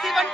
சிவன்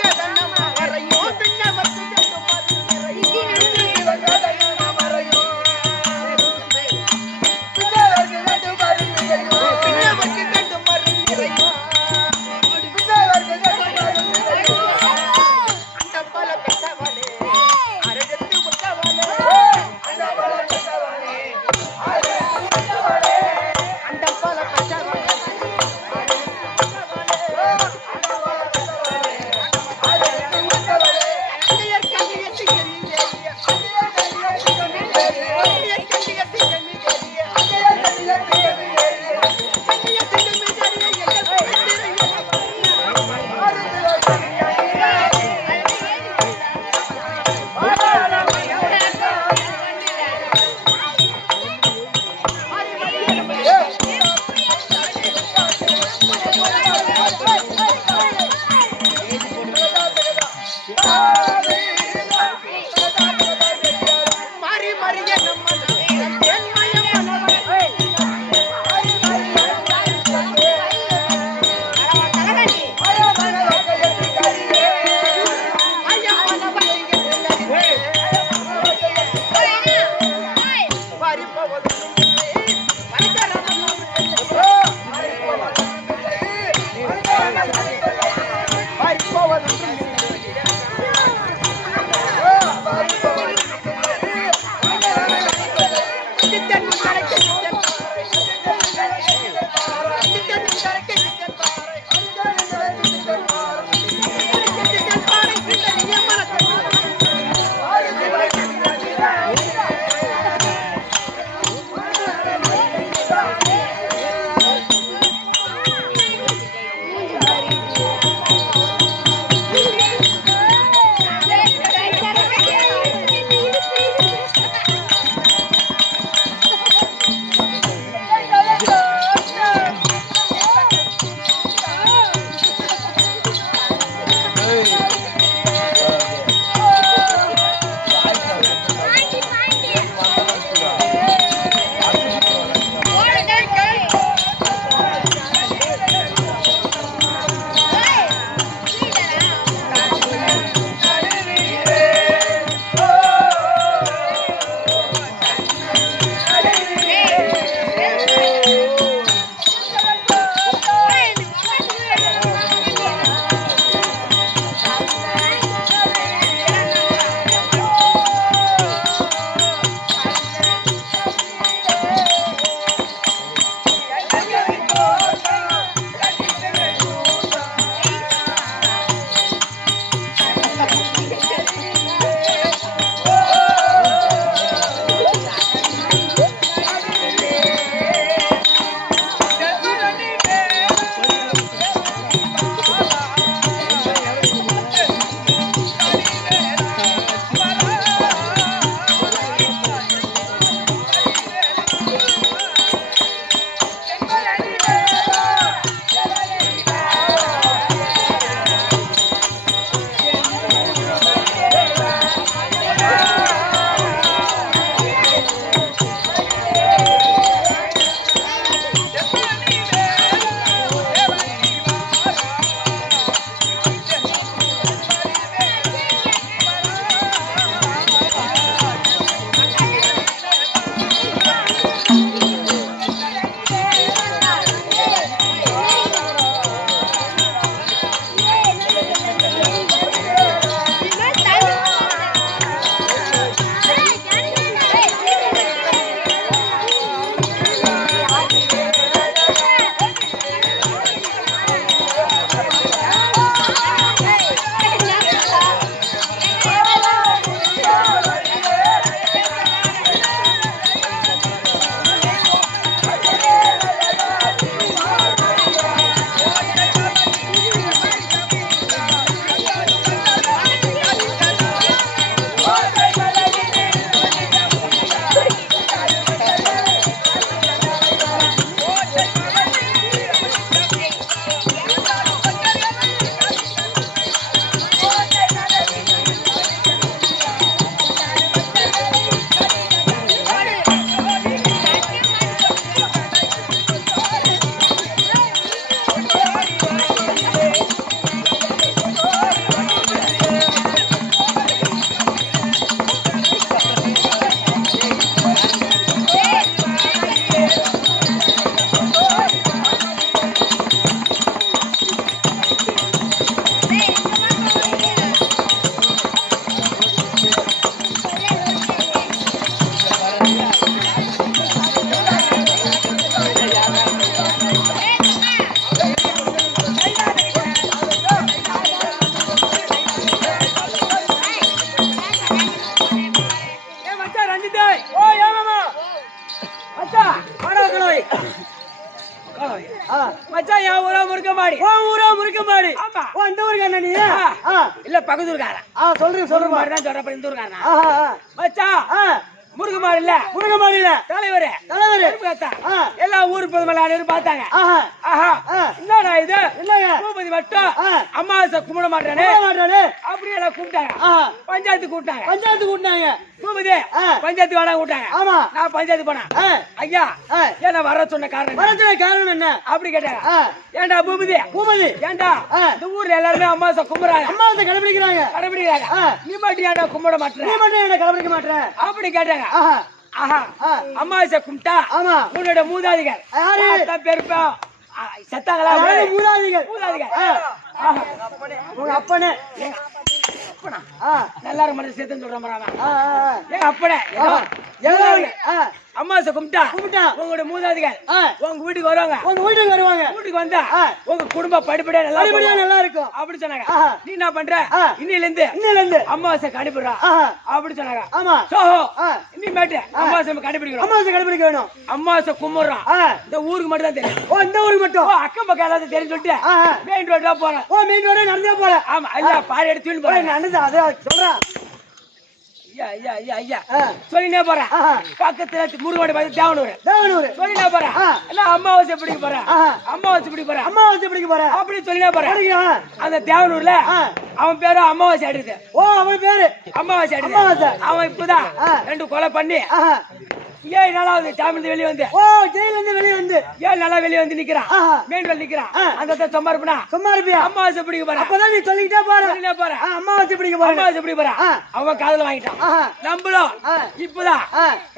ஆமா. ஓ இந்த ஊருக்கு என்ன நீ? இல்ல பக்கத்தூர்காரன். சொல்றேன் சொல்ற மாதிரி தான் சொல்றேன். இந்த ஊர்காரன். மச்சான் முருகமாரி இல்ல தலைவரே எல்லா ஊர் பொதுமக்கள் பார்த்தாங்க. என்னடா இது பூபதி மட்டும் அம்மாவாசை கும்பிட மாட்டானே அப்படி எல்லாம் கூப்பிட்டாங்க. பஞ்சாயத்து கூப்பிட்டாங்க. பூபதி பஞ்சாயத்து வாடா கூப்பிட்டாங்க. நான் பஞ்சாயத்து போனேன். ஐயா என்ன வர சொன்ன காரணம் என்ன அப்படி கேட்டாங்க. ஏண்டா பூபதி ஏண்டா இந்த ஊர்ல எல்லாருமே அம்மாவாசை கும்பிடுறாங்க. அம்மாவாசை கடைபிடிக்கிறாங்க. நீ மட்டும் ஏண்டா கும்பிட மாட்டேன் அப்படி கேட்டாங்க. அம்மாவாசை கும்பிட்டா உன்னோட மூதாதிகள் பெருப்பா சத்தாங்களா? மூதாதிகள் உங்க அப்பனே எல்லாரும் மட்டும் சேர்த்து சொல்றேன். அப்பனே அம்மாவாசை கும்பிட்டா உங்களோட மூதாதிகள் உங்க வீட்டுக்கு வருவாங்க. வீட்டுக்கு வந்தா உங்க குடும்பம் படிப்படியா நல்லா இருக்கும் அப்படி சொன்னாங்க. நீ என்ன பண்ற? இன்னில இருந்து அம்மாவாசை கடைபிடிறா அப்படி சொன்னாங்க. இனிமேட்டு அம்மாவாசை கடைபிடிக்க வேணும். அம்மாவாசை கும்பிடுறான் இந்த ஊருக்கு மட்டும் தான் தெரியும். இந்த ஊருக்கு மட்டும் அக்கம் பக்கம் எல்லாத்தையும் தெரியும் சொல்லிட்டு மெயின் ரோடா போறேன். மெயின் ரோட நடந்தே போறேன். ஆமா ஐயா பாரு எடுத்து போறேன். நடந்து அதான் சொல்றேன். சொல்லினே போறேன். பக்கத்துல முருகோட தேவனூர் சொல்லினே போறேன். அம்மாவாசை பிடிக்க போறேன் அப்படி சொல்லினே போறேன். அந்த தேவனூர்ல அவன் பேரு அம்மாவாசை ஆடுது. அவன் பேரு அம்மாவாசை ஆடுது. அவன் இப்பதான் 2 கொலை பண்ணி 7 நாளாவது ஜாமீன் வெளியே வந்து வெளியே வந்து 7 நாளா வெளியே வந்து நிக்கிறான். மெயின் ரோட்ல நிக்கிறான். அந்த சும்மா இருப்பியா? அம்மாவாசை பிடிக்க போறேன். அப்பதான் நீ சொல்லிட்டே போற அம்மாவாசை பிடிக்க போறேன். அவன் காதல வாங்கிட்டான். நம்மளும் இப்பதான்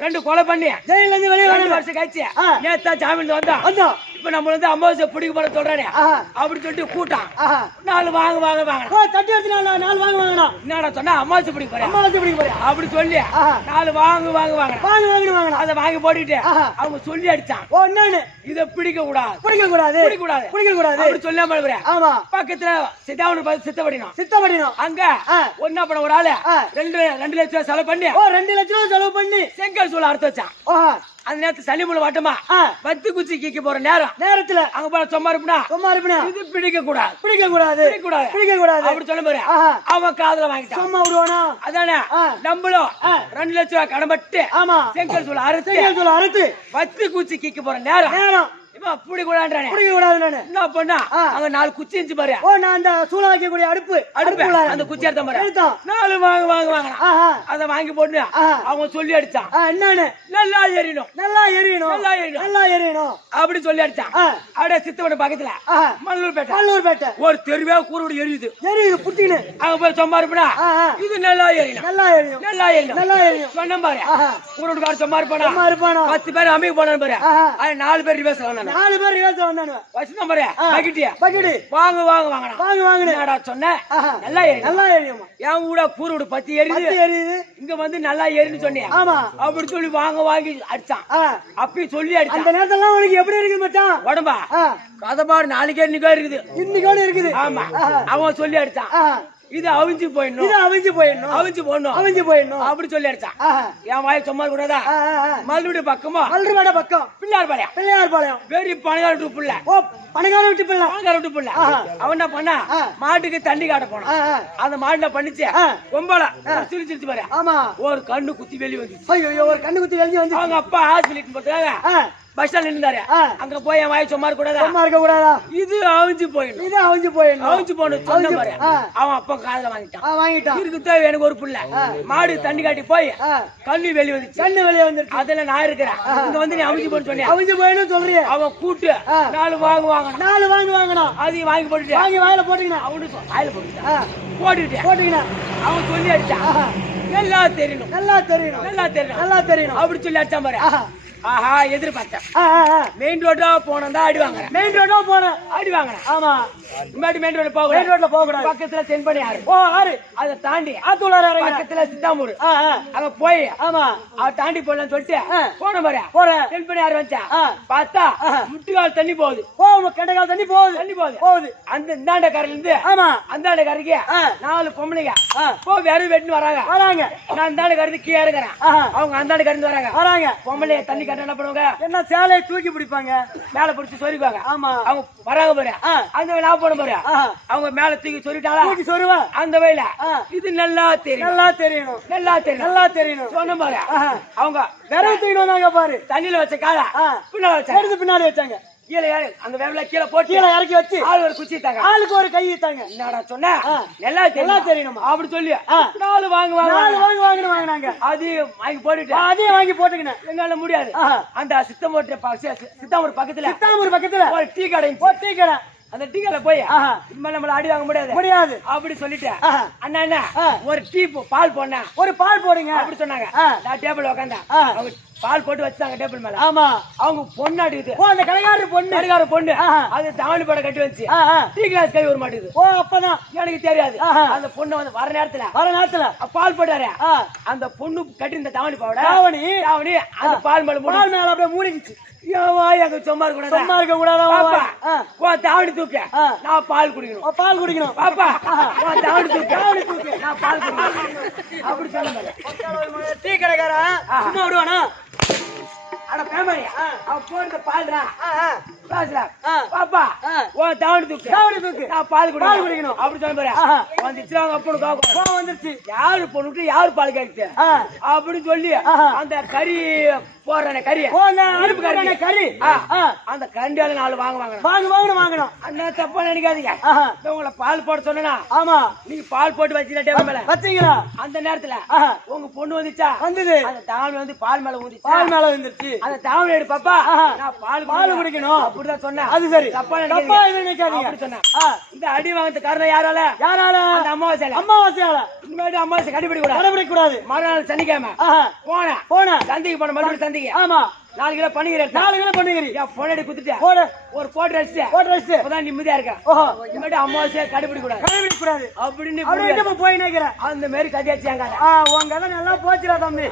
2 கொலை பண்ணி ஜெயில இருந்து வெளியே 2 வருஷம் கழிச்சு நேத்தா ஜாமீன் வந்தோம். இப்ப நம்ம வந்து அம்மாவாசை பிடிக்க போற சொல்றானே அப்படி சொல்லிட்டு கூட்டான். 4 வாங்க தட்டி எடுத்து 4 வாங்கணும். என்னடா சொன்னா அம்மாவாசை பிடிக்க போறேன் அப்படி சொல்லி 4 வாங்க அதை வாங்கி போட்டுட்டு அவங்க சொல்லி அடிச்சான். இதை பிடிக்க கூடாது அப்படி சொல்லாம பக்கத்துல சித்தப்படினம் அங்க ஒன்னா பண்ண ஒரு ஆளு 2 லட்சம் ரூபாய் செலவு பண்ணி செங்கல் சூழல் அறுத்து வச்சான். அந்த நேரத்து சனிமூல வாட்டமா 10 குச்சி கீக்க போற நேரத்துல அங்க போற சும்மா இருப்பினா இது பிடிக்க கூடாது அப்படி சொல்ல போற அவன் காதுல வாங்கிட்டான். சும்மா விடுவானா? அதானே நம்மளும் 2 லட்சம் ரூபாய் கடன்பட்டு செங்கல் சூழல் அறுத்து 10 குச்சி கீக்க போற நேரம் அப்படி கூடாது. என்ன பண்ணா அங்க 4 குச்சி இருந்துச்சு பாரு. நான் அந்த சூளை வைக்கக்கூடிய அடுப்பு அந்த குச்சி எடுத்த பாரு. 4 வாங்க அத வாங்கி போட்டு அவங்க சொல்லி அடிச்சான். என்னன்னு நல்லா எரியணும் அப்படி சொல்லி அடிச்சான். அப்படியே சித்தவட பக்கத்துல மல்லூர்பேட்டை ஒரு தெருவே கூரோட எரியுது புட்டின்னு அங்க போய் சும்மா இருப்பா இது நல்லா எரியணும் சொன்ன பாரு. கூரோடு கார் சும்மா இருப்பானா 10 பேர் அமைக்க போனான்னு பாரு. 4 பேர் ரிவர்ஸ் வந்தாங்க. 4 பேர் ரிவர்ஸ் வந்தானு வச்சினா பாரு. பக்கெட் வாங்க சொன்ன நல்லா எரியும். என் கூட கூரோடு 10 எரியுது இங்க வந்து நல்லா எரின்னு சொன்னியா? அப்படி சொல்லி வாங்கி அடிச்சான். அப்படி சொல்லி அடிச்சான். அந்த நேரத்துல உனக்கு எப்படி இருக்கு மச்சான் உடம்பா? கதபாடு நாளைக்கே இன்னைக்கோட இருக்குது. ஆமா அவன் சொல்லி அடிச்சான். இது அவிஞ்சு போயிடணும் அப்படி சொல்லி அடிச்சான். என் வாய் சும்மா கூடாதா? மல்லுடைய பக்கம் பிள்ளையார்பாளையம் வெறி பணக்கார விட்டு பிள்ளை. அவன் என்ன பண்ணா மாட்டுக்கு தண்ணி காட்ட போனான். அந்த மாடு பண்ணிச்சு கொம்பல சிரிச்சிருச்சு பாரு. ஒரு கண்ணு குத்தி வெளியே வந்து அவங்க அப்பா ஹாஸ்பிட்டல் போட்டாங்க. பஸ் ஸ்டாண்ட் நின்றாரு. அங்க போய் என் வாய் சும்மா இருக்க கூடாதா? இது அவிஞ்சு போயிடணும் சொன்ன பாரு. அவன் அப்பா காதுல வாங்கிட்டான். இருக்கு எனக்கு ஒரு புள்ள மாடு தண்ணி காட்டி போய் கண்ணு வெளியே வந்துச்சு. அதுல நான் இருக்கிறேன். இங்க வந்து நீ அவிஞ்சு போன்னு சொன்னேன். சொல்றிய அவன் கூட்டு 4 வாங்கணும் அதையும் வாங்கி போட்டுட்டு வாயில போட்டுக்கினா அவனு வாயில போட்டுக்கிட்டேன். அவன் சொல்லி அடிச்சான். நல்லா தெரியணும் அப்படி சொல்லி அடிச்சான் பாரு. ஆஹா எதிர்பார்த்தேன். மெயின் ரோட்டா போனா அடி வாங்கினேன். ஆமா மெயின் ரோட்ல போக கூடாது. பக்கத்துல தென்பண்ணி ஆறு அதை தாண்டி பக்கத்துல சித்தாமூர் அங்க போய் அவ தாண்டி போடலாம்னு சொல்லிட்டு போன மாதிரி தென்பண்ணி ஆறு வச்சா பார்த்தா முட்டுக்கால் தண்ணி போகுது. கெண்டகால் தண்ணி போகுது. அந்த இந்தாண்ட கரையில இருந்து அந்தாண்ட கரைக்கு 4 பொம்பளைங்க வெறும் வெட்டுன்னு வராங்க. நான் இந்தாண்ட கரைக்கு கீழே இருக்கிறேன். அவங்க அந்தாண்ட கரைந்து வராங்க. பொம்பளைய தண்ணி கேட்டா என்ன பண்ணுவாங்க? என்ன சேலையை தூக்கி பிடிப்பாங்க, மேல பிடிச்சி சொருக்குவாங்க. ஆமா, அவங்க வராங்க பாரு, அந்த வேலை நான் போன பாரு, அவங்க மேல தூக்கி சொருட்டாளா, தூக்கி சொருவா அந்த வேலை இது நல்லா தெரியும், நல்லா தெரியணும், நல்லா தெரியும், நல்லா தெரியணும். சொன்ன பாரு, அவங்க விரவு தூக்கிட்டு வந்தாங்க பாரு, தண்ணியில வச்ச காலை பின்னால வச்சாங்க, எடுத்து பின்னாடி வச்சாங்க, கீழே அந்த வேலை கீழே போட்டு கீழே இறக்கி வச்சு ஆள் ஒரு குச்சி தாங்க, ஆளுக்கு ஒரு கை தாங்க. என்னடா சொன்ன, நல்லா தெரியணும் அப்படி சொல்லி நாலு வாங்கினாங்க. அது வாங்கி போட்டுட்டு அதே வாங்கி போட்டுக்கினேன். என்னால முடியாது. அந்த சித்தமூர் பக்கத்துல ஒரு டீ கடை, அந்த டீ கடை போய் நம்மள அடி வாங்க முடியாது அப்படி சொல்லிட்டு அண்ணா என்ன ஒரு டீ பால் போன, ஒரு பால் போடுங்க அப்படி சொன்னாங்க. நான் டேபிள் உட்காந்தேன், அவங்க பால் போட்டு வச்சுட்டாங்க டேபிள் மேல. ஆமா, அவங்க பொண்ணு அடிக்குது, அந்த கடைக்கார பொண்ணு அது தாவணி படம் கட்டி வச்சு டீ கிளாஸ் கை வர மாட்டேங்குது. ஓ, அப்பதான் எனக்கு தெரியாது. அந்த பொண்ணு வந்து வர நேரத்துல பால் போட்டாரு, அந்த பொண்ணு கட்டி இந்த தாவணி தாவணி அந்த பால் மேல அப்படியே மூடிச்சு. எங்க சும்மா இருக்க கூடாது, தாவணி தூக்க நான் பால் குடிக்கணும், பாப்பா தாவணி தூக்க நான் பால் குடிக்கணும் அப்படி சொன்ன டீ கடைக்காரா சும்மா விடுவானா? அட பேமாரியா, அவன் போடுற பால்ரா பாப்பா தாவணி தூக்கு நான் பால் குடிக்கணும் அப்படி சொன்ன பாரு. வந்துச்சு அவங்க அப்பனுக்கு வந்துருச்சு, யாரு பொண்ணுட்டு யாரு பால் கேட்டு அப்படின்னு சொல்லி அந்த கறி போடுறானே கறி அடுப்பு கறி அந்த கண்டியால நாலு வாங்கணும். அண்ணா தப்பா நினைக்காதீங்க, உங்களை பால் போட சொன்னா ஆமா நீங்க பால் போட்டு வச்சுட்டா டேபிள் மேல வச்சீங்களா, அந்த நேரத்துல உங்க பொண்ணு வந்துச்சா வந்தது, அந்த தாவணி வந்து பால் மேல வந்துருச்சு, அந்த தாவணி எடு பாப்பா நான் பால் குடிக்கணும் அப்படிதான் சொன்னேன். அது சரி, தப்பா நினைக்காதீங்க சொன்னேன். இந்த அடி வாங்கறது காரணம் யாரால அந்த அமாவாசையால இனிமேட்டு அமாவாசை கடைபிடிக்க கூடாது. மறுநாள் சனிக்கிழமை போன சந்தைக்கு போன மறுபடியும் சந்தைக்கு. ஆமா, 4 கிலோ பண்ணிக்கிறேன் என் பொண்ணடி குத்துட்டேன், ஒரு போட்டு ரசிச்சு அப்பதான் நிம்மதியா இருக்கேன். இனிமேட்டு அமாவாசையா கடைபிடிக்க கூடாது அப்படின்னு போய் நினைக்கிறேன். அந்த மாதிரி கதையாச்சாங்க. உங்க கதை நல்லா போச்சுடா தம்பி.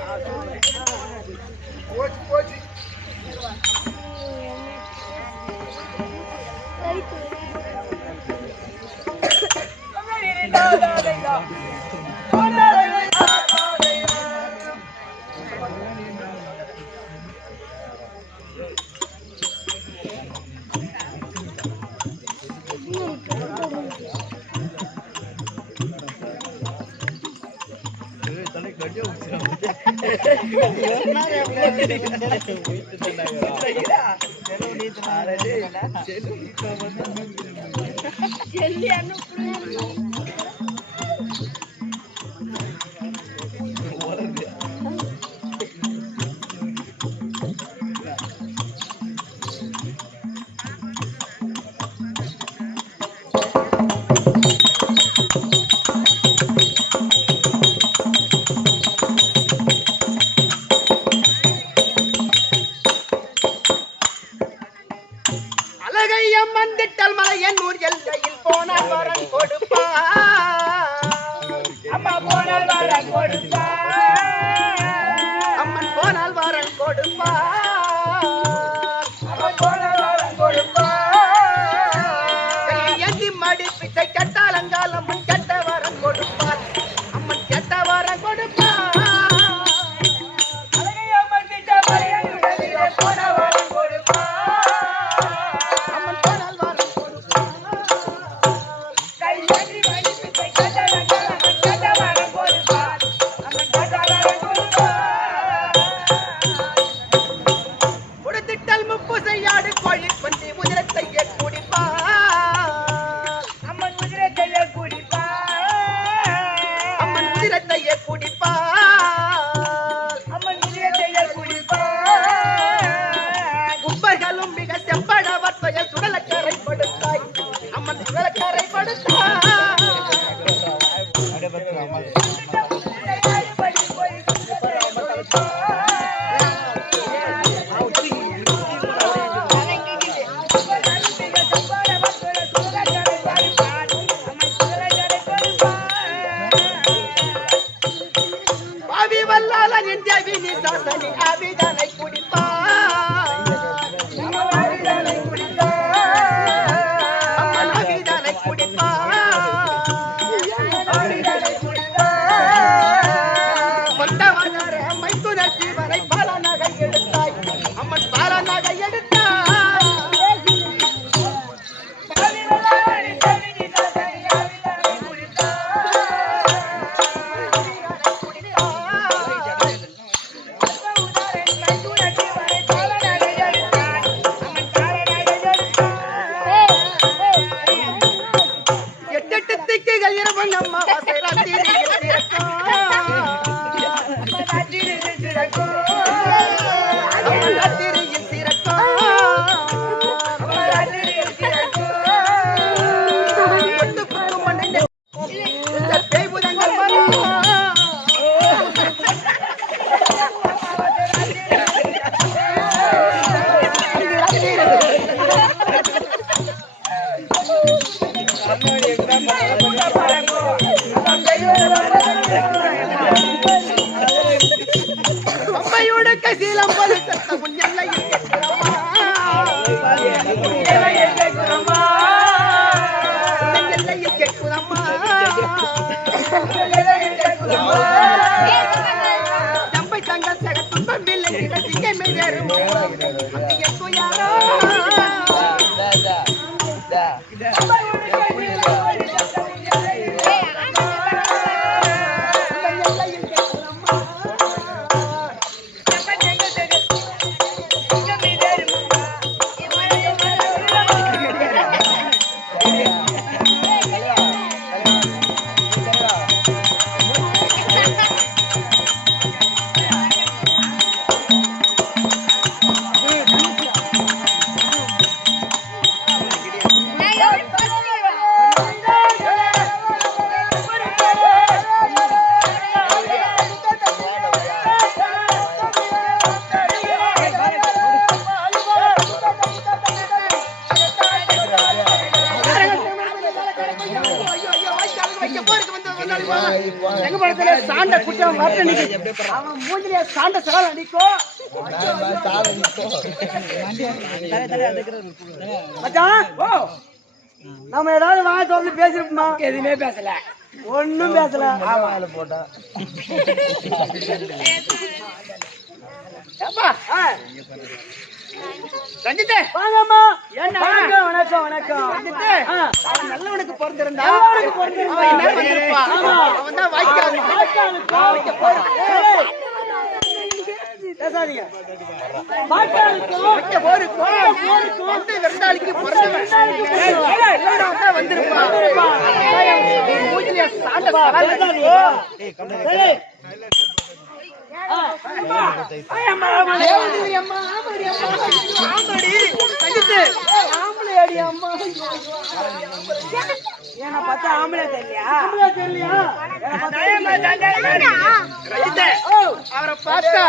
சீலம் போல சத்த முன்னெல்லாம் கேட்கிறோமா தம்பை தங்க சக துன்பம் இல்லை சிங்க மேலும் யாரோ சாண்ட குற்றம் அவன் மூஞ்சிலே சாண்ட சவால் அடிக்கும் நம்ம ஏதாவது வாங்க தொடர்ந்து பேசிருப்போமா எதுவுமே பேசல ஒண்ணும் பேசல போட்டா ரஞ்சித்தே வாங்கம்மா வணக்கம் வணக்கம் வணக்கம் ரஞ்சித்தே அவன் நல்லவனுக்கு பிறந்திருந்தா அவன் என்ன வந்திருப்பான் அவன் தான் பேசாதீங்க விருந்தாளிக்கு வந்திருப்பான் ஏன்னா பார்த்தா ஆம்பளை தெரியலையா அவரை பார்த்தா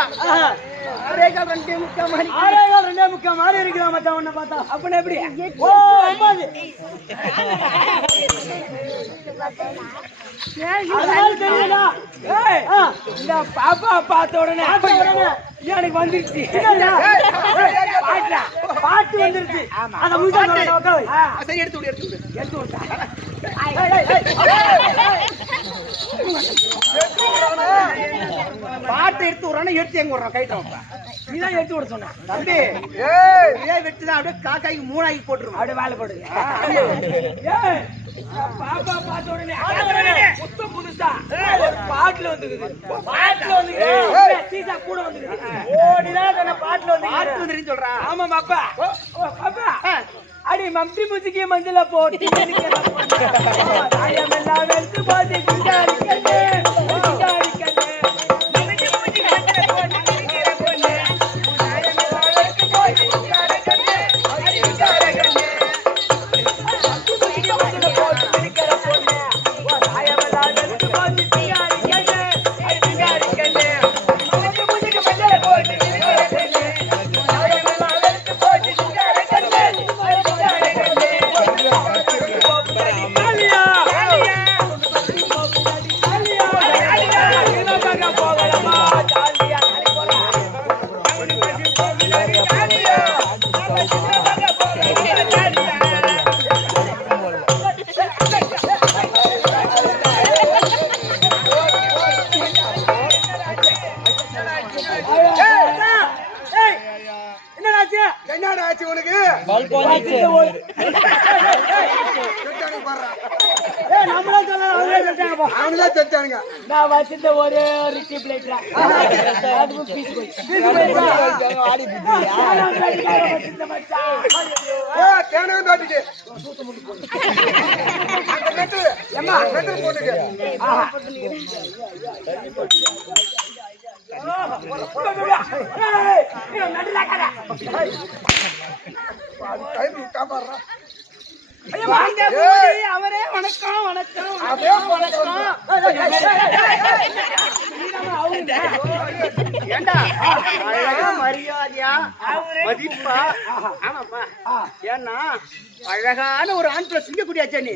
ஆறே கால் ரெண்டே முக்கால் மாதிரி இருக்கிறான் மச்சான் உன்னை பார்த்தா அப்படின்னு எப்படி ஓ அம்மாது அதனால தெரியலடா ஏய், இந்த பாப்பா பார்த்த உடனே எனக்கு வந்துருச்சு பாட்டு வந்துருச்சு அந்த முழுக்க சரி எடுத்து விடு எடுத்து விட்டா பாட்டை எடுத்து விடுறானே எடுத்து எங்க விடுறான் கைட்டம் நீதான் எடுத்து விட சொன்ன தம்பி இதே வெட்டுதான் அப்படியே காக்காய்க்கு மூணாக்கி போட்டுருவோம் அப்படியே வேலை போடுங்க ஏய், பாப்பா பார்த்த உடனே புத்தம் புதுசா ஒரு பாட்டுல வந்துக்குது சீசா கூட வந்துக்குது ஓடிதான் பாட்டுல வந்து பாட்டு வந்துருன்னு சொல்றான் ஆமா பாப்பா பாப்பா அடி மம்டி முதுகி மஞ்சள போட்டு எல்லாம் வெறுத்து போச்சு குண்டாடி கண்ணு குண்டாடி கண்ணு என்னடா ஆச்சு உனக்கு அவங்களே தச்சானுங்க நான் வச்சிருந்த ஒரே ஒரு டியூப் லைட் அதுவும் பீஸ் போய் தேனங்காட்டுக்கு போட்டுக்க அவரே வணக்கம் வணக்கம் ஏண்டா அழகா மரியாதையா மதிப்பா ஆமாப்பா ஏன்னா அழகான ஒரு ஆண் பிள்ளை சிங்கக்குடியாச்சா நீ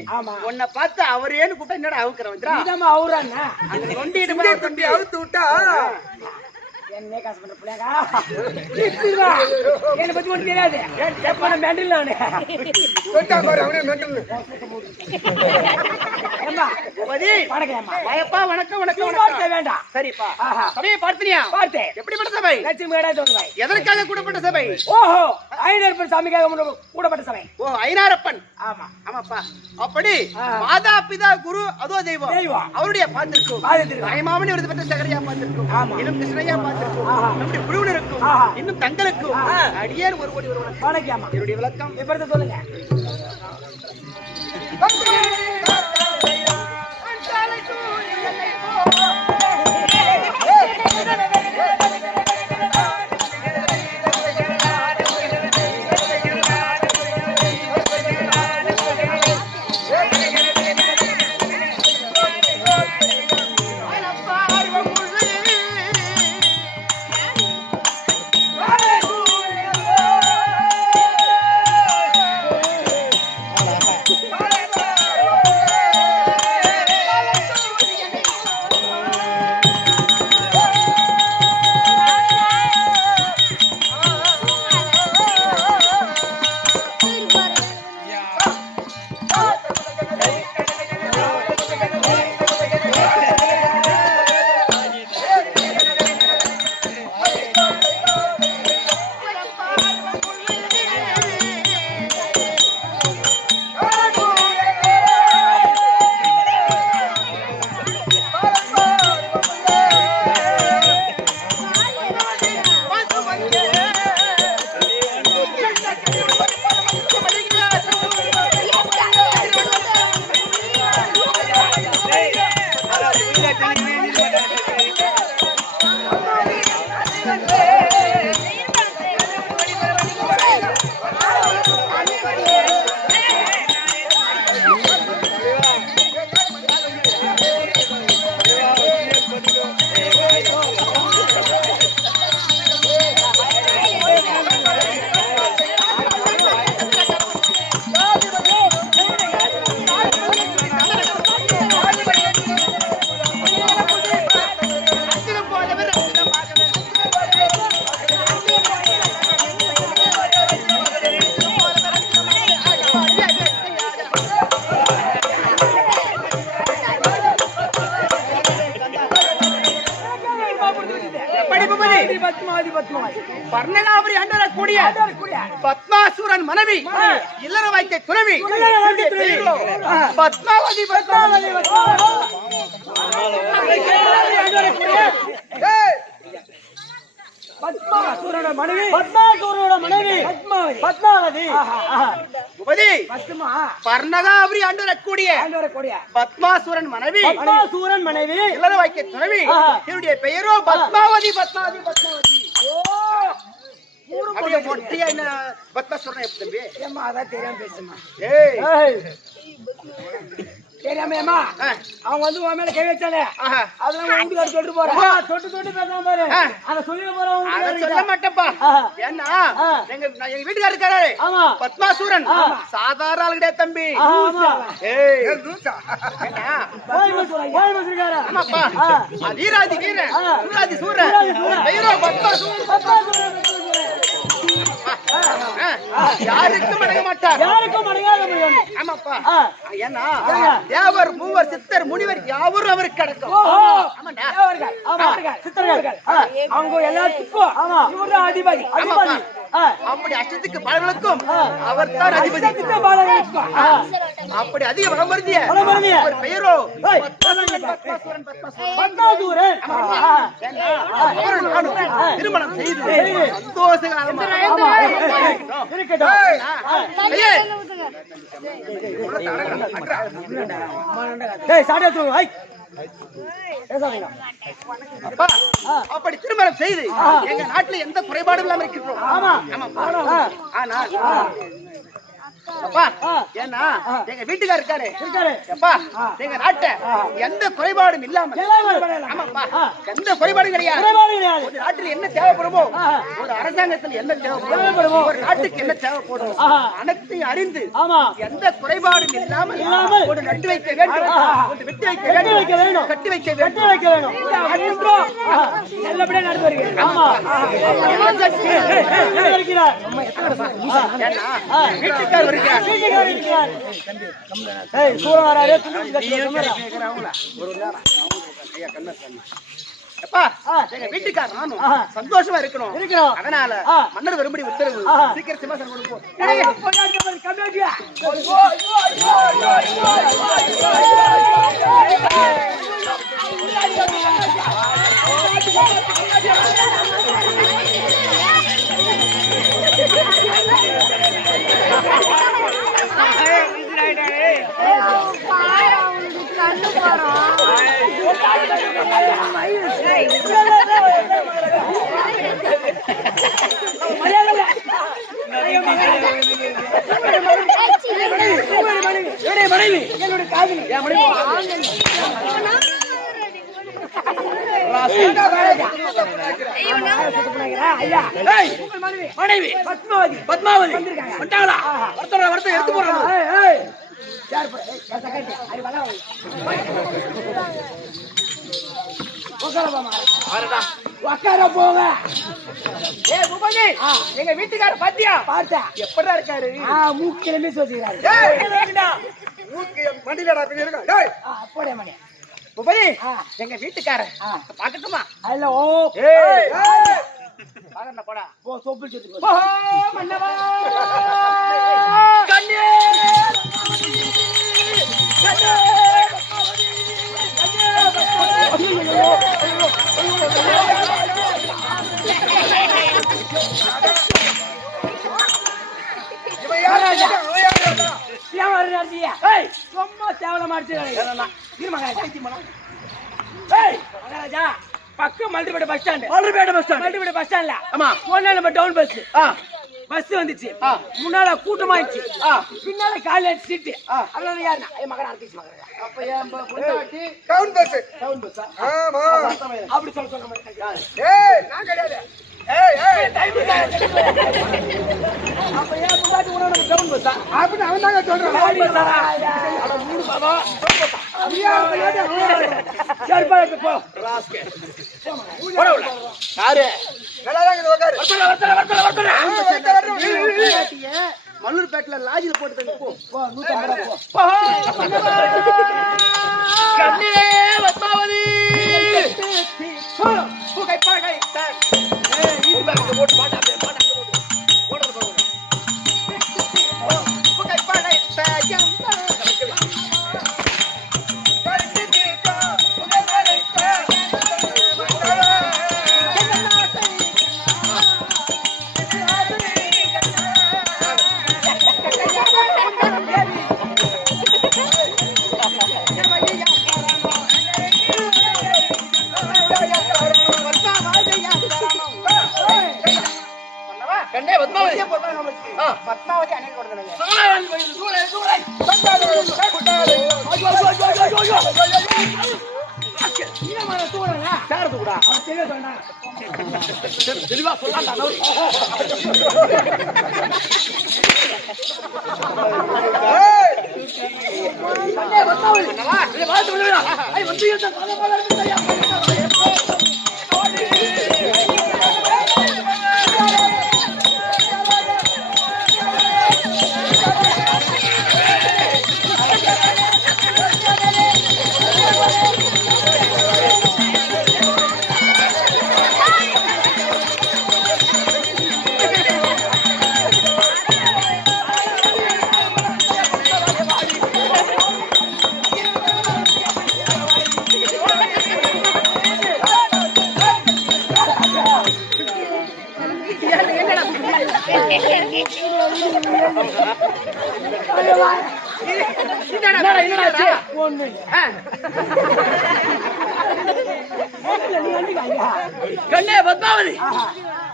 உன்னை பார்த்து அவரேன்னு கூப்பிட்டா என்னடா அவுக்குறேன் அவராண்ணா கொண்டிட்டு கொண்டி அவுத்து விட்டா என்ன காசு பண்ற பிள்ளைங்க என்னை பத்தி ஒன்றும் தெரியாது எப்ப மெண்டல் நானு வணக்கம் வணக்கம் வேண்டாம் சரிப்பா சபையை பார்த்தினியா பார்த்தேன் எப்படிப்பட்ட சபை லட்சுமி சபை எதற்காக கூடப்பட்ட சபை ஓஹோ ஐநூறு சாமிக்காக கூடப்பட்ட சபை ஓ ஐநாரப்பன் ஆமா ஆமாப்பா அப்படி மாதா பிதா குரு அதோ தெய்வம் அவருடைய பார்த்திருக்கும் தாய்மாமன் இவரது பற்றி சகரியா பார்த்திருக்கும் இன்னும் கிருஷ்ணய்யா பார்த்திருக்கும் நம்முடைய குழுவினருக்கும் இன்னும் தங்களுக்கும் அடியேன் ஒரு கோடி ஒரு வணக்கம் என்னுடைய விளக்கம் இப்ப சொல்லுங்க பர்ணகாபுரி அண்டரக்கூடிய பத்மாசுரன் மனைவி இல்லற வைத்த துறவி பத்மாவதி பர்ணகாபுரி அண்டரக்கூடிய பத்மாசுரன் மனைவி இல்லற வைத்த துறவி என்னுடைய பெயரோ பத்மாவதி பத்மாவதி பத்மாவதி அப்படியே மொட்டையா என்ன பத்மாசுரன் எப்படி தம்பி ஏமா அதான் தெரியாம பேசுமா தெரியாம அவன் வந்து உன் மேல கை வச்சாலே அதெல்லாம் வீட்டுக்கார சொல்லிட்டு போறேன் தொட்டு தொட்டு பேசாம பாரு அத சொல்லிட்டு போறேன் சொல்ல மாட்டேப்பா ஏன்னா எங்க வீட்டுக்காரர் இருக்காரு பத்மாசூரன் சாதாரண ஆள் கிடையாது தம்பி வீராதி வீரன் சூராதி சூரன் யாருக்கும் அடங்க மாட்டார் யாருக்கும் அடங்காத ஆமாப்பா ஏன்னா தேவர் மூவர் சித்தர் முனிவர் யாவரும் அவருக்கு அடக்கம் அவங்க எல்லாத்துக்கும் இவரு அதிபதி அப்படி அஷ்டத்துக்கு பலர்களுக்கும் அவர் தான் அதிபதி அப்படி அதிக வளமருந்திய ஒரு பெயரோ திருமணம் செய்து சந்தோஷகரமாக அப்படி திருமணம் செய்து எங்க நாட்டுல எந்த குறைபாடும் இல்லாம இருக்கிறோம். ஆனால் அப்பா ஏன்னா எங்க வீட்டுக்காரர் இருக்காரு அப்பா எங்க நாட்டை எந்த குறைபாடும் இல்லாம ஆமாப்பா எந்த குறைபாடும் கிடையாது. ஒரு நாட்டில் என்ன தேவைப்படுமோ ஒரு அரசாங்கத்தில் என்ன தேவைப்படுமோ ஒரு நாட்டுக்கு என்ன தேவைப்படும் அனைத்தையும் அறிந்து எந்த குறைபாடும் இல்லாமல் ஒரு நட்டு வைக்க வேண்டும், ஒரு விட்டு வைக்க வேண்டும், கட்டி வைக்க வேண்டும். நல்லபடியா நடந்து வருகிறேன். ஆமா இருக்கிறார். வீட்டுக்கார் வருகிறார். வீட்டுக்காரர் இருக்கிறார். ஏய் சூரன் வராரே துணிச்சு கட்டுறா. அப்பா எங்க வீட்டுக்காரர் நானும் சந்தோஷமா இருக்கணும். அதனால மன்னர் வரும்படி உத்தரவு. சீக்கிரம் சிம்மாசனம் கொடுப்போம். மனைவி பத்மாவதி வந்தாங்களா? வரத்தை எடுத்து போறாங்க. உக்கார போங்க. எங்க வீட்டுக்கார பாத்தியா? பார்த்தா எப்படா இருக்காரு? மூக்கில மீச வச்சுக்கிறாரு. அப்படியே மணி பூபதி எங்க வீட்டுக்கார பாக்கட்டுமா? அல்ல ஓ பாக்கண்டா போடா. போ சொப்பில் செத்து ஓ மன்னவா கண்ணே பக்கம் மல்டிபேட் பஸ் ஸ்டாண்ட். மல்டிபேட் பஸ் ஸ்டாண்ட்ல ஆமா ஒண்ணு நம்ம டவுன் பஸ் பஸ் வந்துச்சு. முன்னால கூட்டமாயிடுச்சு. பின்னால காலையில சீட்டு. அதனால யாருன்னா என் மகன் ஆர்டிஸ்ட் மகன். அப்ப ஏன் பொண்டாட்டி டவுன் பஸ் ஆமா அப்படி சொல்ல மாட்டேன். ஏய் நான் கிடையாது. ஏய் ஏய் டைம் அப்ப ஏன் பொண்டாட்டி உனோட டவுன் பஸ் அப்படி அவன் தாங்க சொல்றான். அட மூணு பாபா சர்பாக்கு போ ராஸ்கே போடா யாரு நல்லாதான் இது உட்காரு. வர்ற மல்லூர்பேட்ல லாஜில போட்டு தங்க போ. 150 போ. கண்ணே பத்மாவதி புகை பகை சார். இது பேக் போட்டு பாட்டா போட்டு போடுறது பாருங்க. புகை பகை சார். கண்ணே பத்மாவதி பத்மாவதி அண்ணன் கொடுத்தாங்க. தெளிவா சொல்லாண்டா கண்ணே பத்மாவதி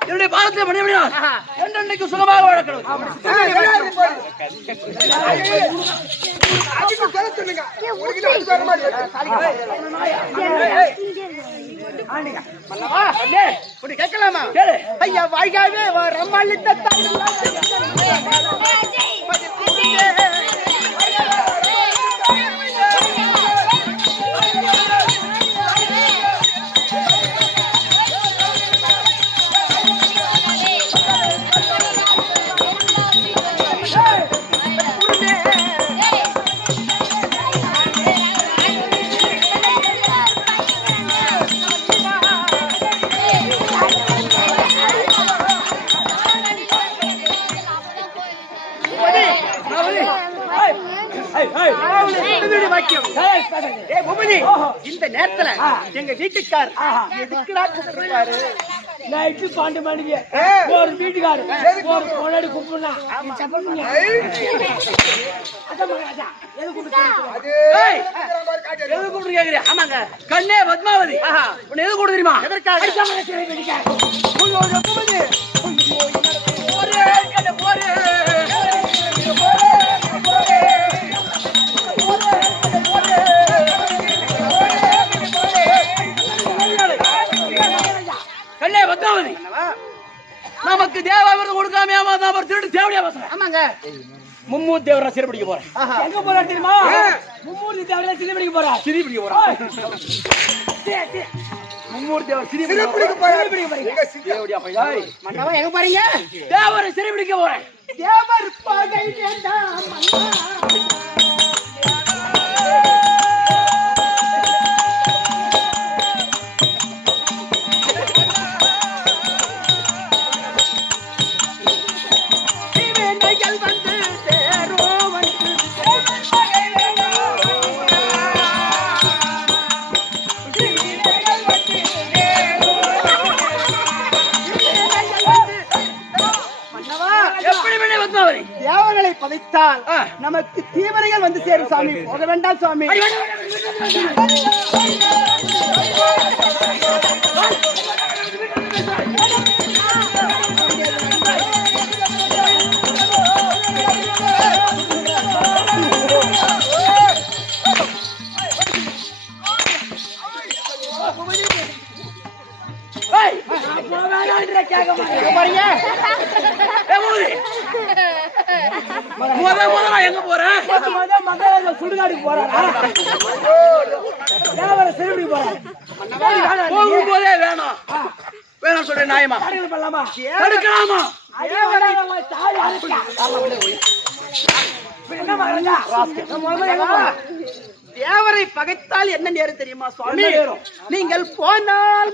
என்னுடைய பாரதிய மணிமணியா என்றென்றைக்கு சுகமாக வழக்கணும். கேட்கலாமா? ஐயா வாய்காவே ரம்மளித்த நேரத்துல எங்க வீட்டுக்கார் எதுக்குடா கூப்பிட்டுருப்பாரு? நைட்டு 12 மணிக்கு ஒரு வீட்டுக்காரு ஒரு பொண்ணாடி கூப்பிடுனா எது கூப்பிட்டு கேக்குறியா? ஆமாங்க, கண்ணே பத்மாவதி. உன்னை எது கூப்பிட்டு தெரியுமா? கண்ணே பத்மாவதி, நமக்கு தேவா விருது கொடுக்காம ஏமாதான் திருட்டு தேவடியா பேசுறேன். ஆமாங்க, மும்மூர்த்தி தேவரை சிறுபிடிக்க போறேன். எங்க போறா தெரியுமா? மும்மூர்த்தி தேவரை சிறுபிடிக்க போறா. சிறுபிடிக்க போறேன். மும்மூர்த்தி தேவர் சிறுபிடிக்க போறேன். தேவடியா பையா மன்னவா எங்க போறீங்க? தேவரை சிறுபிடிக்க போறேன். தேவர் பகை வேண்டாம் மன்னா. தேவர்களை பதைத்தால் நமக்கு தீவனைகள் வந்து சேரும் சாமி. போக வேண்டாம் சாமி. எங்க போறேன்? சுடுகாடுக்கு போறாரா? போகும்போதே வேணாம் வேணாம் சொல்றேன். நியாயமா பண்ணலாமா? தடுக்கலாமா? தேவரை பகைத்தால் என்ன நேரம் தெரியுமா சுவாமி? நீங்கள் போனால்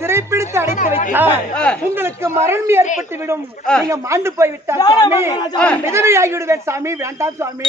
சிறைப்பிடித்து அடைத்து வைத்தால் உங்களுக்கு மரணம் ஏற்பட்டு விடும். நீங்க மாண்டு போய் விட்டால் சாமி விதவையாகி விடுவேன் சாமி. வேண்டாம் சாமி.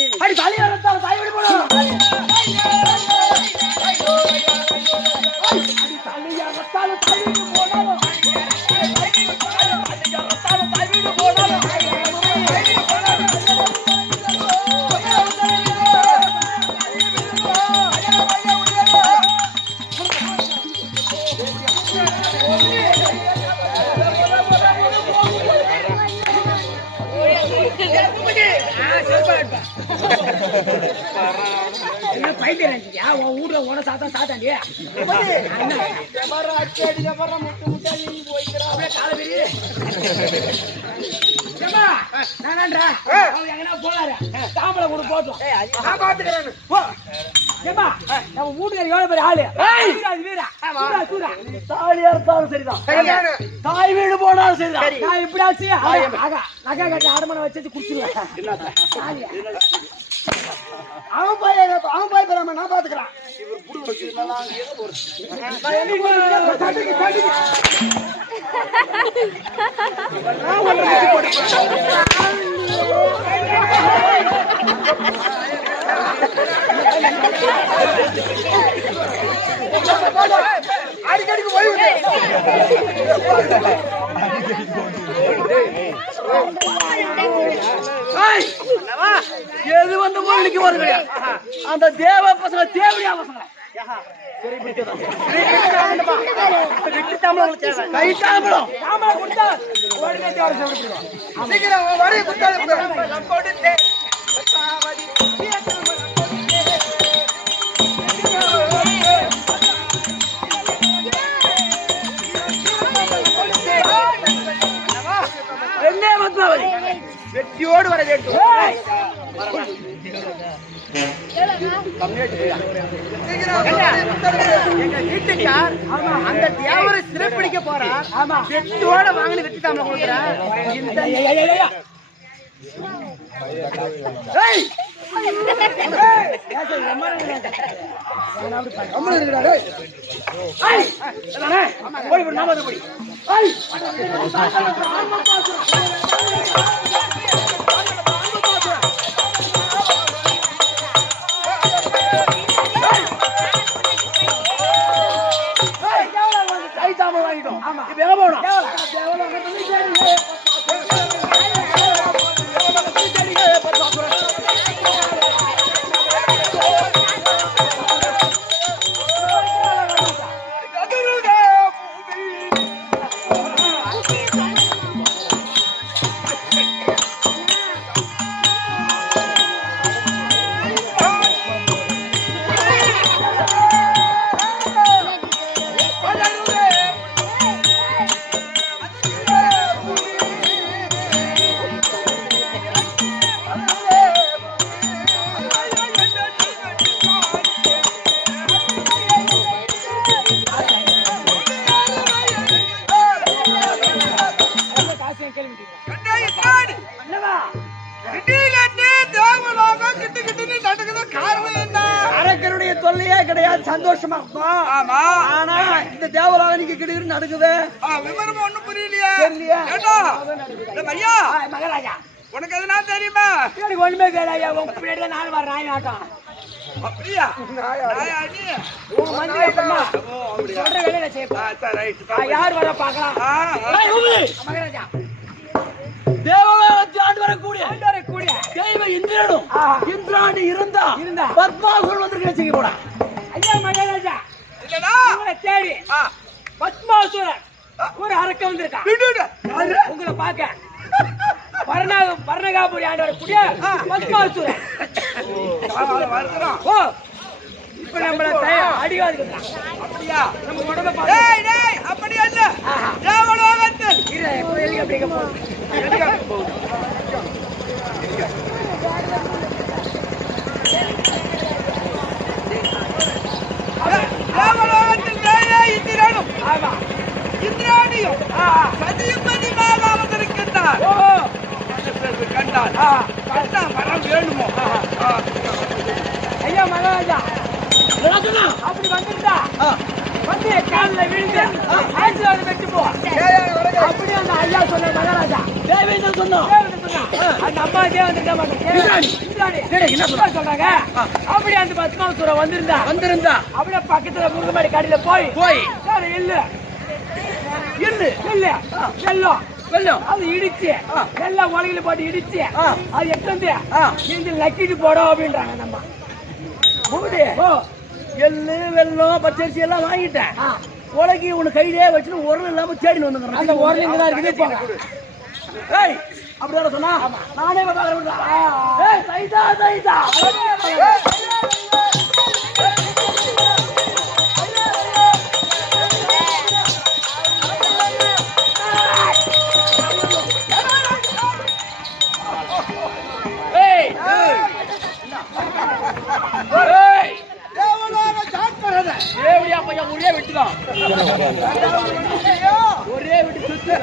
ஊர்ல உன சாத்தா சாத்தாண்டி போறாரு தாம்பளை கூட போட்டோம். நம்ம வீட்டுக்கார எவ்வளவு பெரிய ஆளு வீரா தாலியா இருந்தாலும் சரிதான், தாய் வீடு போனாலும் சரிதான். நான் இப்படியாச்சு நகை கட்டி அடமனை வச்சு குடிச்சிருவேன். அவன் போய் பெறாம நான் பாத்துக்கிறான். அடிக்கடிக்கு போய் எது வந்து கோயிலுக்கு வருங்க அந்த தேவ பசங்க தேவையா பசங்க வெற்றியோடு வர வேண்டும். எங்க வீட்டுக்கார் அந்த தேவரை சிறைப்பிடிக்க போறார். வெற்றியோட வாங்கின வெற்றி தாமரை கொடுக்குறேன். அரக்கருடைய தொல்லையே கிடையாது, சந்தோஷமா இருக்கும். ஆனா இந்த தேவலாக நீங்க கிட்ட நடக்குது விவரம் ஒண்ணும் புரியலையா? மகாராஜா உனக்கு எதுனா தெரியுமா? எனக்கு ஒண்ணுமே தெரியாது. உங்க பின்னாடி தான் நானும் வரேன். நாய் ஆட்டம் அப்படியா? உங்க மந்திரி சொல்ற வேலையை செய்ய யார் வர பாக்கலாம். மகாராஜா தேவலோகத்தை ஆண்டு வரக்கூடிய தெய்வ இந்திரனும் இந்திராணி இருந்தா பத்மாசுரன் வந்திருக்க செய்ய போடா. ஐயா மகாராஜா இல்லடா உங்களை தேடி பத்மாசுரன் ஒரு அரக்க வந்திருக்கான் உங்களை பார்க்க. பர்ணகாபுரி ஆண்டு வரக்கூடிய பத்மாசுரன். ஓ இப்ப நம்மள அடிவாது அப்படியா? நம்ம உடம்ப டேய் டேய் அப்படி அல்ல. தேவலோகத்தில் அப்படிங்க போகுது. தேவலோகத்தில் மேலே இந்திரனும் ஆமா இந்திராணியும் பதியும் பதிமாக அமர்ந்திருக்கின்றார். கண்டால் கண்டா மரம் வேணுமோ? ஐயா மகாராஜா அப்படி வந்துருந்தா வந்து காலில் விழுந்து ஆசீர்வாதம் பெற்று போ. அப்படி அந்த ஐயா சொன்ன மகாராஜா தேவேந்திரன் சொன்னோம். அந்த அம்மாக்கே வந்துருக்க மாட்டேன் என்ன சொல்றாங்க. அப்படி அந்த பத்மாசுரம் வந்திருந்தா அப்படியே பக்கத்துல முருகமாடி கடையில போய் இல்ல வெள்ளம் அது இடிச்சு எல்லாம் உலகில போட்டு இடிச்சு அது எட்டு நீங்க நக்கிட்டு போடும் அப்படின்றாங்க. நம்ம எள்ளு வெள்ளம் பச்சரிசி எல்லாம் வாங்கிட்டேன். உலகி உனக்கு கையிலே வச்சுட்டு உரல் இல்லாம தேடி வந்துங்க. அந்த உரல் இங்க தான் இருக்குது. அப்படிதான் சொன்னா நானே தைதா ஒரே விட்டுதான் ஒரே விட்டு சுத்து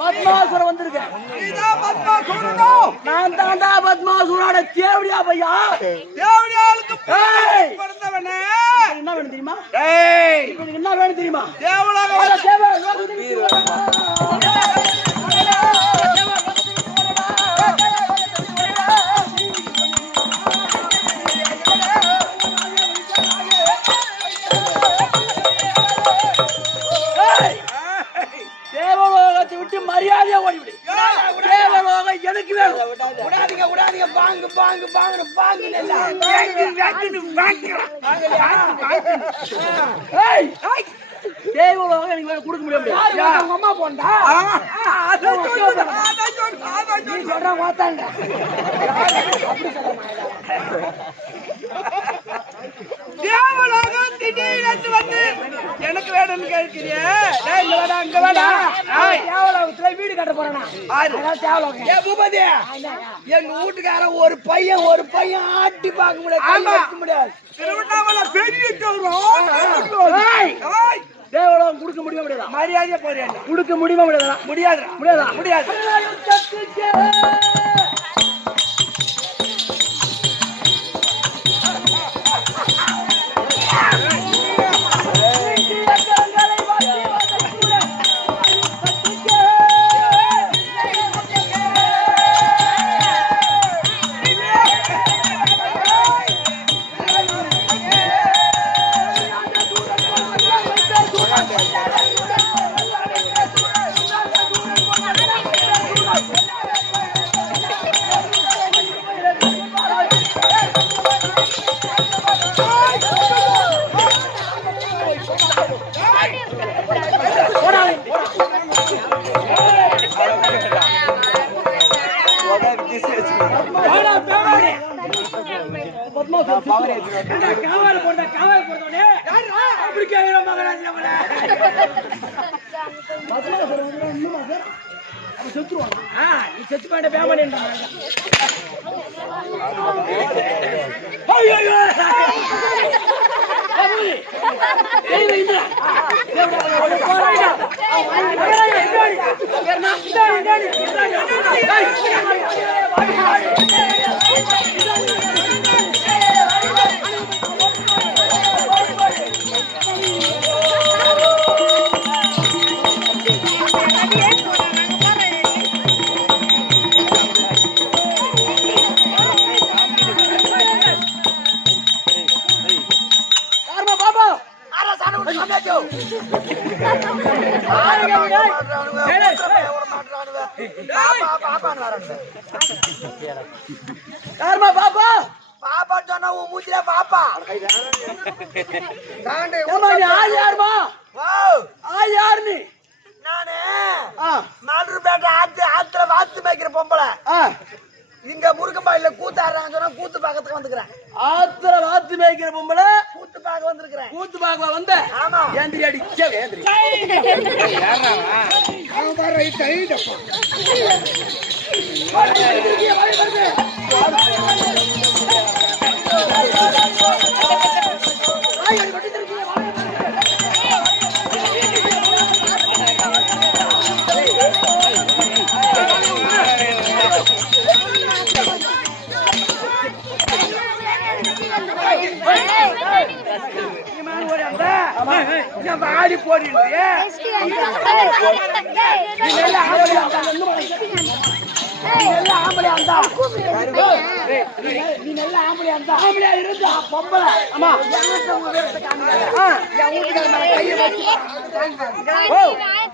பத்மாசுரம் வந்து ஐயா தேவடியாளுக்கு பிறந்தவனே என்ன வேணும் தெரியுமா? டேய் என்ன வேணும் தெரியுமா? தேவலோகம் தேவலோகத்தை விட்டு மரியாதையா ஓடிவிடு. தேவலோகம் எனக்கு வேணும். விடாதீங்க விடாதீங்க பாங்கு பாங்கு பாங்கு பாங்கு தேவலோகம் எனக்கு வேணும், கொடுக்க முடியாது. உங்க அம்மா போண்டா நீ சொல்ற மாத்தாங்க தேவலோகம் திடீர்னு வந்து எனக்கு வேணும்னு கேட்கிறியே அங்க வேடா தேவலோகத்துல வீடு கட்ட போறேனா தேவலோகம் பூபதி எங்க வீட்டுக்காரன் ஒரு பையன் ஆட்டி பார்க்க முடியாது திருவண்ணாமலை பெரிய தேவலோகம் கொடுக்க முடியுமா முடியாதா? மரியாதையா போறேன் கொடுக்க முடியுமா முடியாதா? முடியாது முடியாதா? முடியாது செத்து போயிட்ட பேமணி பாப்பா சொன்னா உன் மூச்சில பாப்பா யார் நீ? நானு மாடுபேட்டை ஆத்துல வாத்து மேய்க்கிற பொம்பளை இங்க முருகம்பாயில கூத்தாடுறாங்க சொன்னா கூத்து பாக்கத்துக்கு வந்துக்கிறேன். ஆத்துல வாத்து மேய்க்கிற பொம்பளை கூத்து பாக்க வந்திருக்கிறேன். கூத்து பார்க்க வந்த? ஆமா. ஏந்திரி அடிச்சே ஏந்திரி. ஆடி போடுறியே நீ நல்ல ஆம்பளையா இருந்தா ஆம்பளையா இருந்தா பொம்பளை ஆமா என் வீட்டுக்கார மேல கையை வச்சு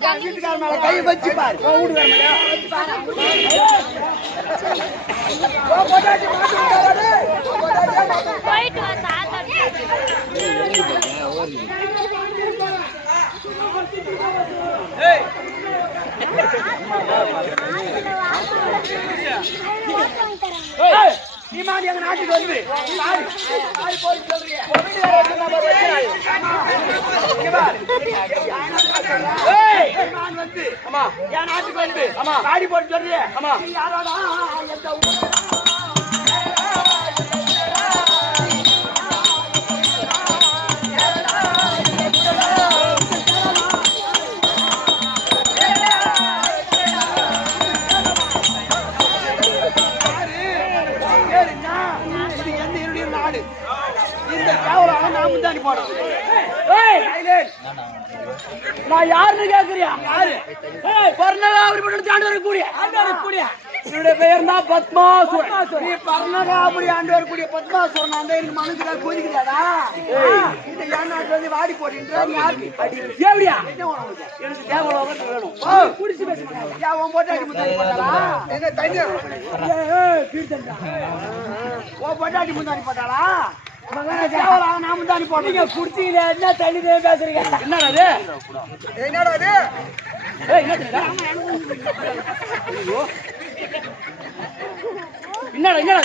என் வீட்டுக்கார மேல கையை வச்சு பாரு பொட்டாட்டி நீ மாடி எங்க நாட்டுக்கு வந்து என் நாட்டுக்கு வந்து காடி போட்டு சொல்றிய நாடு. இந்த கேவலம் நான் முந்தாடி போடுறது. நான் யாருன்னு கேக்குறியா? யாரு? பர்ணகாபுரி ஆண்டு வரக்கூடிய என்னுடைய பெயர் தான் பத்மாசுரன். நீ பர்ணகாபுரி ஆண்டு வரக்கூடிய பத்மாசுரன் அந்த எனக்கு மனசுல கொதிக்கிறாடா. இந்த ஏன் நாட்டு வந்து வாடி போடுன்ற நீ யாருக்கு எப்படியா? எனக்கு கேவலம் வேணும். குடிச்சு பேச மாட்டாங்க. யா உன் பொட்டாட்டி முந்தாடி போட்டாளா? எங்க தண்ணி உன் பொட்டாட்டி முந்தாடி போட்டாளா? கேவலம் நான் முந்தாடி போட்டேன். நீங்க குடிச்சீங்க என்ன தண்ணி பேசுறீங்க? என்னடா அது? என்னடா அது? என்னடா என்னடா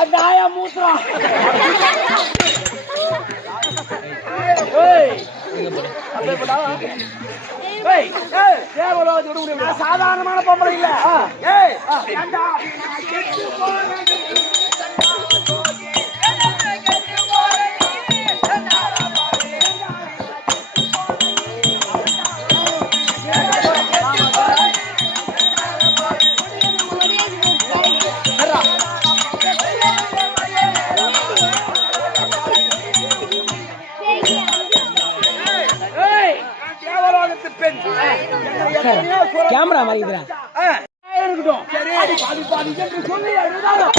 அது ஆயா மூத்திரம். சாதாரணமான பொம்பளை இல்ல. கேமரா மாறிக்கிறேன் இருக்கட்டும். சரி பாதி பாதி என்று சொல்லி எழுதாலும்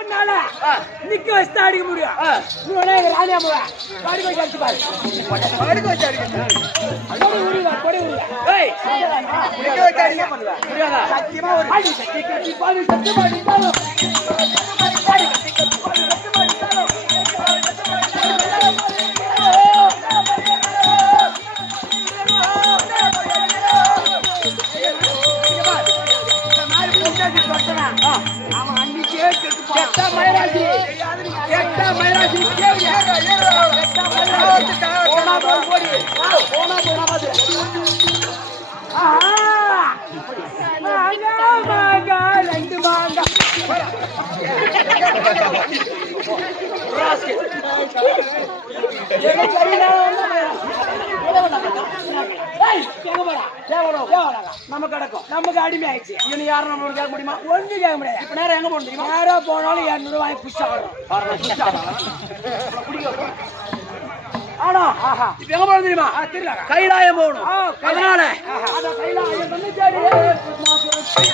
உன்னால நிக்க வச்சு அடிக்க முடியும். ராணி அம்மாவை படுக்க வச்சு அடிச்சு பாரு. படுக்க வச்சு அடிக்க சத்தியமா ஒரு அடி சக்தி கட்டி பாடி சத்து பாடிட்டாலும் அவன் அன்னைக்கே கெட்ட மயிராசி போனா போடி போனா பாத்து ரெண்டு மாங்க நம்ம கிடக்கும் நமக்கு அடிமை ஆயிடுச்சு. இனி யாரும் நம்மளோட கேட்க முடியுமா? ஒண்ணு கேட்க முடியாது. இப்ப நேரம் எங்க போக முடியுமா? யாரோ போனாலும் 200 வாங்கி புஷ் ஆகணும். ஆனா இப்ப எங்க போகணும் தெரியுமா? தெரியல. கைலாயம் போகணும். அதனால அந்த கைலாயம் வந்து சரி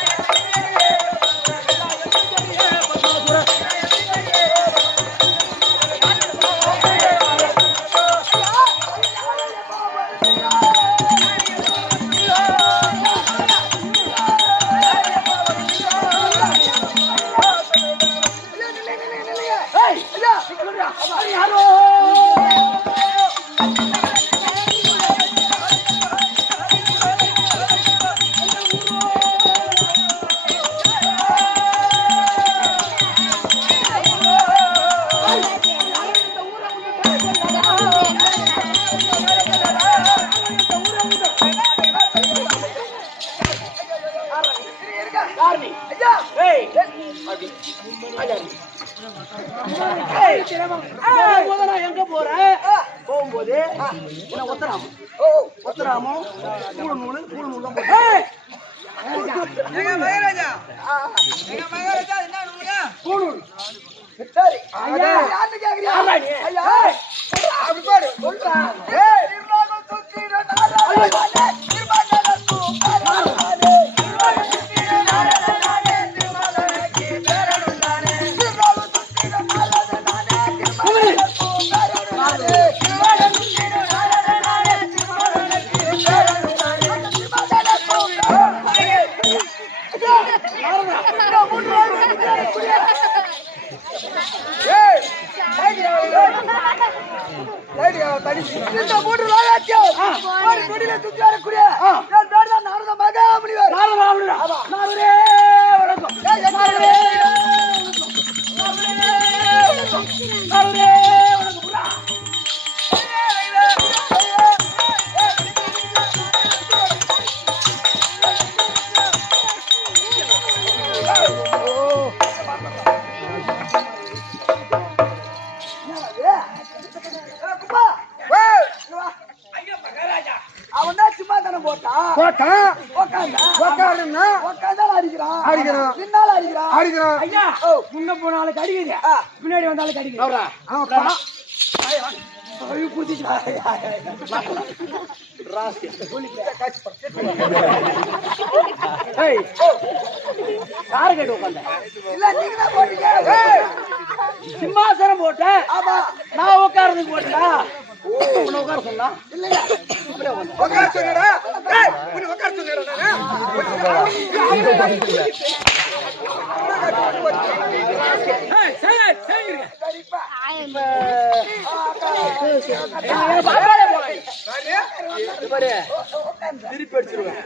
எங்க போறேன் போகும்போது ஒத்தராமும் கூழ் நூலும் சரி அப்படி பாரு சொல்றேன். இந்த மூன்று லோகத்தையும் ஒரு கொடியில தூக்கி வரக்கூடிய என் பேர் தான் நாரத மகாமுனிவர். நாரதரே வணக்கம். நாரதரே அவன் தான் சும்மா தானே போட்டான். உட்காந்தா அடிக்கிறான், பின்னால அடிக்கிறான். ஐயா முன்ன போன ஆளுக்கு அடிக்குது, பின்னாடி வந்த ஆளுக்கு அடிக்குது. சிம்மாசனம் போட்டேன், நான் உட்கார்றதுக்கு போட்டா உட்கார சொன்னா இல்லையா? உட்கார சொன்னடா, உட்கார சொன்னடா. திருப்பி அடிச்சிருவேன்.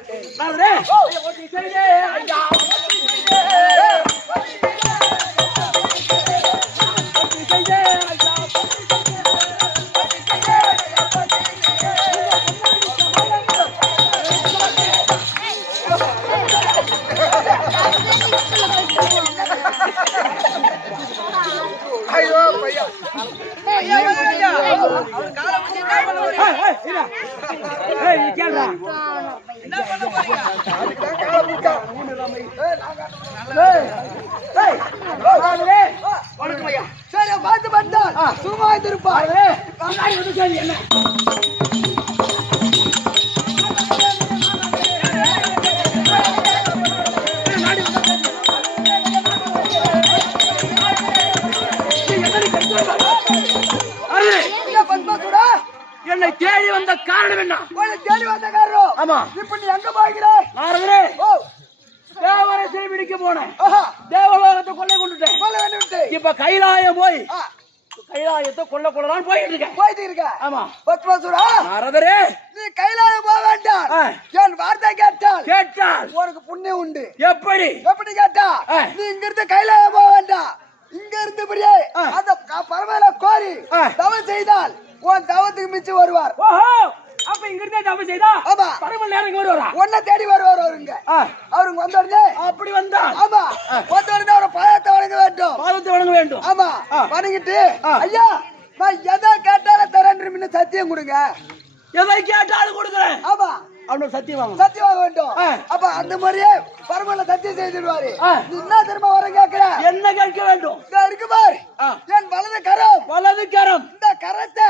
ஐயோ பையா, சரி பார்த்து வந்தால் சும்மா இருப்பார். என்ன என்னை தேடி வந்த காரணம் என்ன? தேடி வந்த காரணம்? ஆமா. இப்ப நீ எங்க போகிறாய்? நாரதரே, தேவரை சிறைபிடிக்க போனேன், தேவலோகத்தை கொள்ளை கொண்டுட்டேன். இப்ப கைலாயம் போய் கைலாயத்தை கொள்ளலாம் போயிட்டு இருக்கேன். ஆமா. பத்மாசுரா, நாரதரே, நீ கைலாயம் போக வேண்டாம். என் வார்த்தை கேட்டால் உனக்கு புண்ணியம் உண்டு. எப்படி கேட்டா, நீ இங்க இருந்து கைலாயம் போக வேண்டாம். இங்க இருந்தபடியே அந்த பரமேல கோரி தவம் செய்தால் உன் தவத்துக்கு மிச்சம் வருவார். அப்ப இங்க இருந்தே தவம் செய்தா பரமல் நேரம் இங்க வருவாரா? உன்னை தேடி வருவார். அவருங்க வந்த உடனே அப்படி வந்தா ஆமா வந்த உடனே அவரை பாதத்தை வணங்க வேண்டும். ஆமா, வணங்கிட்டு ஐயா நான் எதை கேட்டாலும் தரேன் சத்தியம் கொடுங்க. எதை கேட்டாலும் கொடுக்குறேன். ஆமா, அவனோட சத்தியம் வாங்க வேண்டும். அப்ப அந்த மாதிரியே பரமல சத்தியம் செய்துடுவாரு. நீ என்ன திரும்ப வர கேட்கிற? என்ன கேட்க வேண்டும்? இருக்கு பாரு, என் வலது கரம். இந்த கரத்தை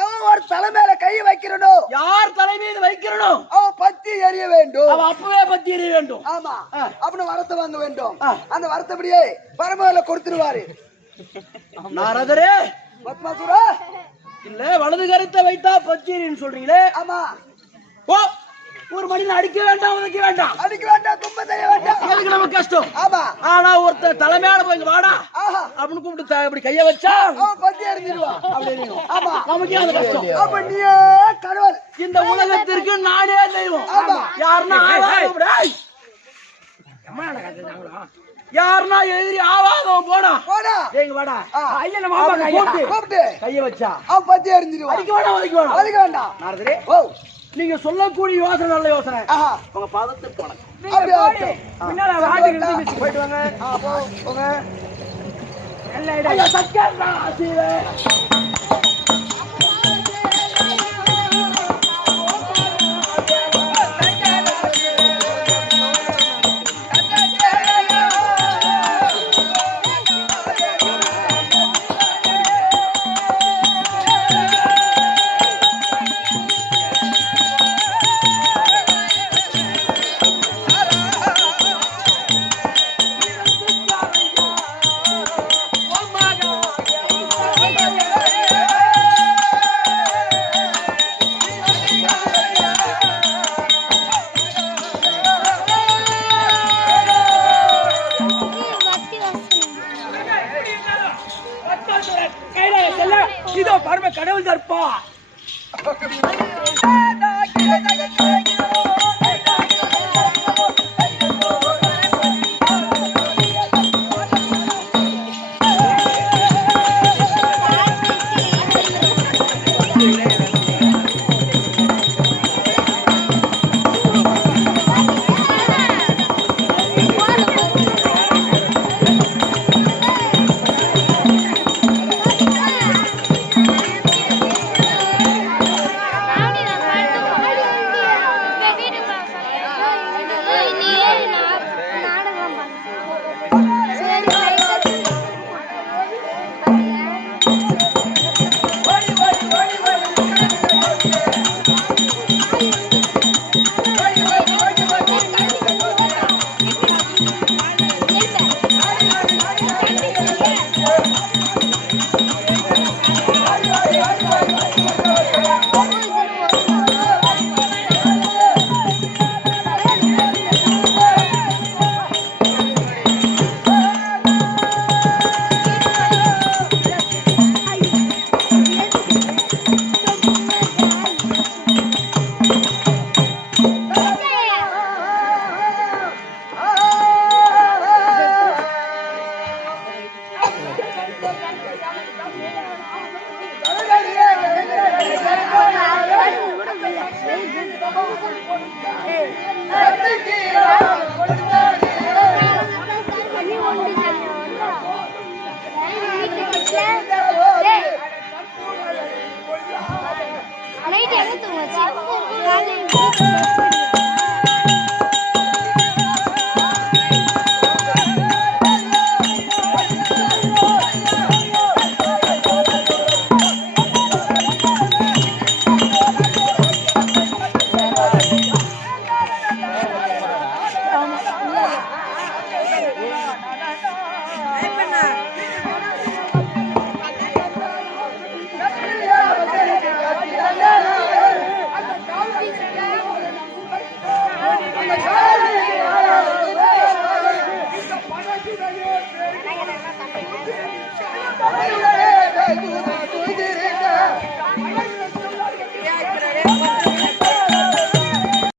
எவன் ஒரு தலைமையில கை வைக்கிறனோ, யார் தலை மீது வைக்கிறனோ அவன் பத்தி எறிய வேண்டும். அவன் அப்பவே பத்தி எறிய வேண்டும். ஆமா, அப்படின்னு வரத்தை வாங்க வேண்டும். அந்த வரத்தபடியே பரமல கொடுத்துருவாரு. நாரதரே, பத்மாசுரா, இல்ல வலது கருத்தை வைத்தா பச்சீரின்னு சொல்றீங்களே? ஆமா. ஓ, ஒரு மனிதன் அடிக்க வேண்டாம், தும்ப செய்ய வேண்டாம். அதுக்கு நமக்கு கஷ்டம். ஆமா. ஆனா ஒருத்தர் தலைமையால போய் வாடா அப்படின்னு கூப்பிட்டு இப்படி கைய வச்சா பத்தி எறிஞ்சிருவான். ஆமா, நமக்கு அது கஷ்டம். அப்ப நீயே கடவுள். இந்த உலகத்திற்கு நாடே தெய்வம். யாருன்னா யாருன்னா எதிரி ஆவாதவன் போனா எங்க வாடா ஐயா நம்ம கூப்பிட்டு கைய வச்சா அவன் பத்தி எறிஞ்சிருவான். அதுக்கு வேண்டாம். நாரதரே, நீங்க சொல்லக்கூடிய யோசனை நல்ல யோசனை. உங்க பாதத்துக்கு போனேன். போயிட்டு வாங்க. போங்க. இதோ பரம கடவுள் தர்ப்பா கத்திக்கு